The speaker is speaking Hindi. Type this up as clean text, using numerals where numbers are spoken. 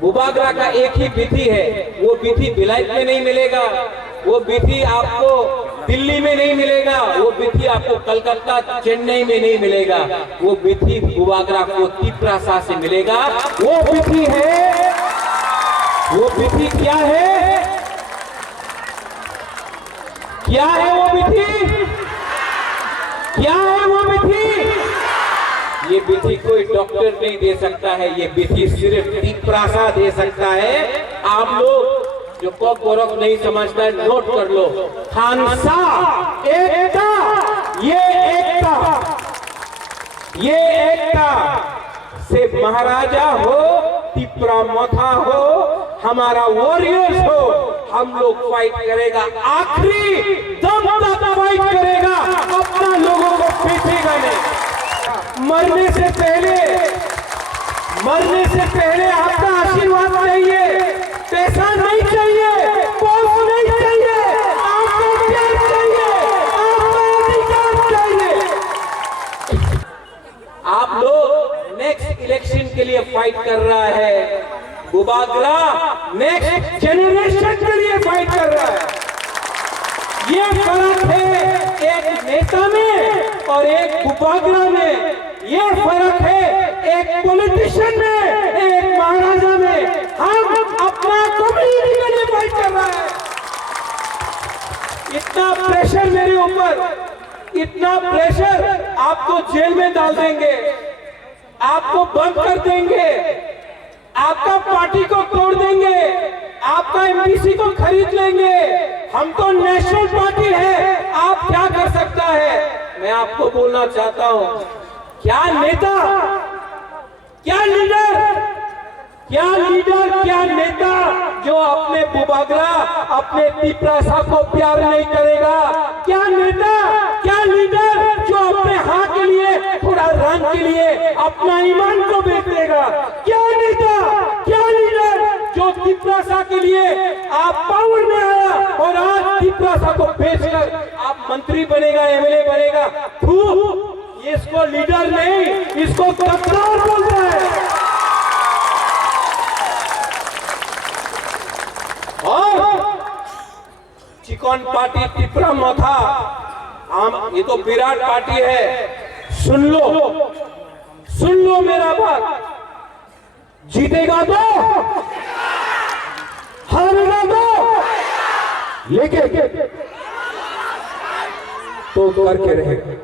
बुबागरा का एक ही विधि है, वो विधि बिलायत में नहीं मिलेगा, वो विधि आपको दिल्ली में नहीं मिलेगा, वो विधि आपको कलकत्ता चेन्नई में नहीं मिलेगा, वो विधि बुबागरा को तिपरासा से मिलेगा। वो विधि है, वो विधि क्या है, क्या है वो विधि, क्या है वो विधि? ये विधि कोई डॉक्टर नहीं दे सकता है, ये विधि सिर्फ तिपरासा दे सकता है। आप लोग जो कॉक गोरख नहीं समझता है, नोट कर लो। खानसा एकता, ये एकता, ये एकता से महाराजा हो, तिपरामथा हो, हमारा वॉरियर्स हो, हम लोग फाइट करेगा, आखिरी दम तक फाइट करेगा, अपना लोगों को पीछेगा नहीं। मरने से पहले आपका आशीर्वाद चाहिए, पैसा नहीं चाहिए, पोस्ट नहीं चाहिए, आपको प्यार चाहिए, आपको अधिकार चाहिए। आप लोग नेक्स्ट इलेक्शन के लिए फाइट कर रहा है, बुबागरा नेक्स्ट जनरेशन के लिए फाइट कर रहा है। ये फर्क है एक नेता में और एक बुबागरा में, ये फर्क है एक पॉलिटिशियन में, एक महाराजा में। हम अपना कम्युनिटी के लिए फाइट कर रहा है। इतना प्रेशर मेरे ऊपर, इतना प्रेशर, आपको जेल में डाल देंगे, आपको बंद कर देंगे, आपका पार्टी को तोड़ देंगे, आपका एमपीसी को खरीद लेंगे। हम तो नेशनल पार्टी है, आप क्या कर सकता है? मैं आपको बोलना चाहता हूं, क्या नेता, क्या लीडर, क्या लीडर, क्या नेता जो अपने बुबागरा, अपने तिपरासा को प्यार नहीं करेगा? क्या नेता, क्या लीडर जो अपने हाँ के लिए, थोड़ा रंग के लिए अपना ईमान को बेच देगा? क्या नेता, क्या लीडर जो तिपरासा के लिए आप पावर में आया और आज तिपरासा को बेचकर आप मंत्री बनेगा, एमएलए बनेगा? इसको लीडर नहीं, इसको गद्दार बोलते हैं। और चिकन पार्टी तिपरामथा, ये तो विराट पार्टी है। सुन लो मेरा बात, जीतेगा तो, हारेगा तो, लेके तो करके रहेगा।